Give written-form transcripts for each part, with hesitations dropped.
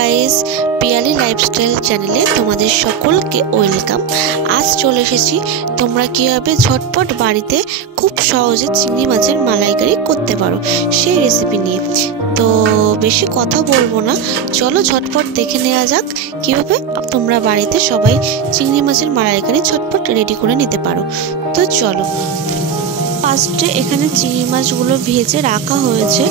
Guys, Piyali lifestyle চ্যানেলে তোমাদের সকলকে ওয়েলকাম। আজ চলে এসেছি তোমরা কীভাবে ঝটপট বাড়িতে খুব সহজে চিংড়ি মাছের মালাইকারি করতে পারো সেই রেসিপি নিয়ে। তো বেশি কথা বলবো না, চলো ঝটপট দেখে নেওয়া যাক কীভাবে তোমরা বাড়িতে সবাই চিংড়ি মাছের মালাইকারি ঝটপট রেডি করে নিতে পারো। তো চলো, ফার্স্টে এখানে চিংড়ি মাছগুলো ভেজে রাখা হয়েছে।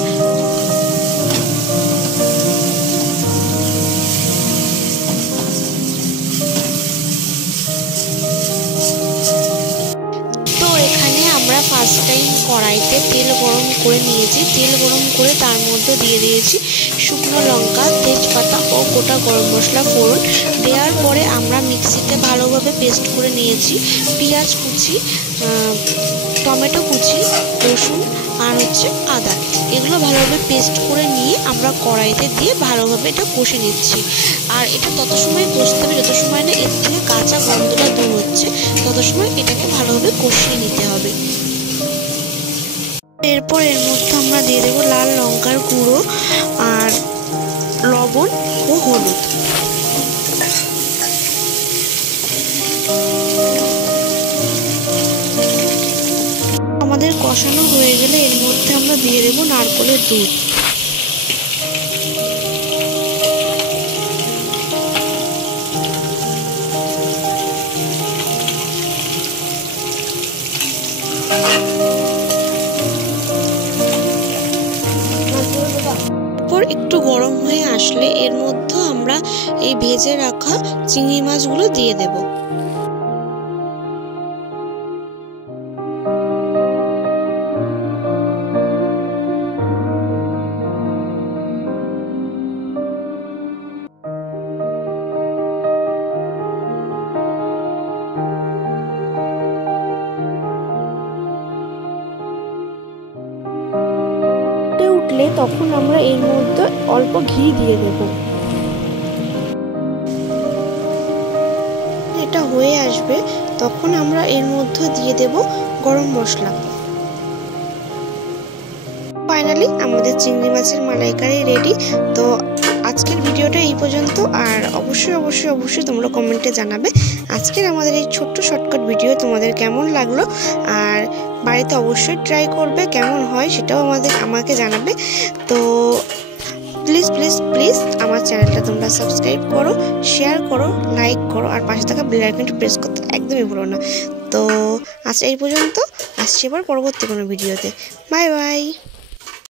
আমরা ফার্স্ট টাইম কড়াইতে তেল গরম করে নিয়েছি। তেল গরম করে তার মধ্যে দিয়ে দিয়েছি শুকনো লঙ্কা, তেজপাতা ও গোটা গরম মশলা ফোড়ন। দেওয়ার পরে আমরা মিক্সিতে ভালোভাবে পেস্ট করে নিয়েছি পেঁয়াজ কুচি, টমেটো কুচি, রসুন আর আদা। এগুলো ভালোভাবে পেস্ট করে নিয়ে আমরা কড়াইতে দিয়ে ভালোভাবে এটা কষে নিচ্ছি। আর এটা তত সময় কষতে হবে যত সময় না এর থেকে কাঁচা গন্ধটা দূর হচ্ছে, তত সময় এটাকে ভালোভাবে কষিয়ে নিতে হবে। এরপর এর মধ্যে আমরা দিয়ে দেবো লাল লঙ্কার গুঁড়ো আর লবণ ও হলুদ। আমাদের কষানো হয়ে গেলে এর মধ্যে আমরা দিয়ে দেবো নারকেলের দুধ। একটু গরম হয়ে আসলে এর মধ্যে আমরা এই ভেজে রাখা চিংড়ি মাছগুলো দিয়ে দেব। উঠলে তখন আমরা এর মধ্যে অল্প ঘি দিয়ে দেব। এটা হয়ে আসবে তখন আমরা এর মধ্যে দিয়ে দেব গরম মশলা। ফাইনালি আমাদের চিংড়ি মাছের মালাইকারি রেডি। তো আজকের ভিডিওটা এই পর্যন্ত। আর অবশ্যই তোমরা কমেন্টে জানাবে আজকের আমাদের এই ছোট্ট শর্টকাট ভিডিও তোমাদের কেমন লাগলো। আর বাড়িতে অবশ্যই ট্রাই করবে, কেমন হয় সেটাও আমাকে জানাবে। তো প্লিজ আমার চ্যানেলটা তোমরা সাবস্ক্রাইব করো, শেয়ার করো, লাইক করো আর পাশে থাকা বেল আইকনটি প্রেস করতে একদমই ভুলো না। তো আজ এই পর্যন্ত, আসছি এবার পরবর্তী কোনো ভিডিওতে। Bye bye.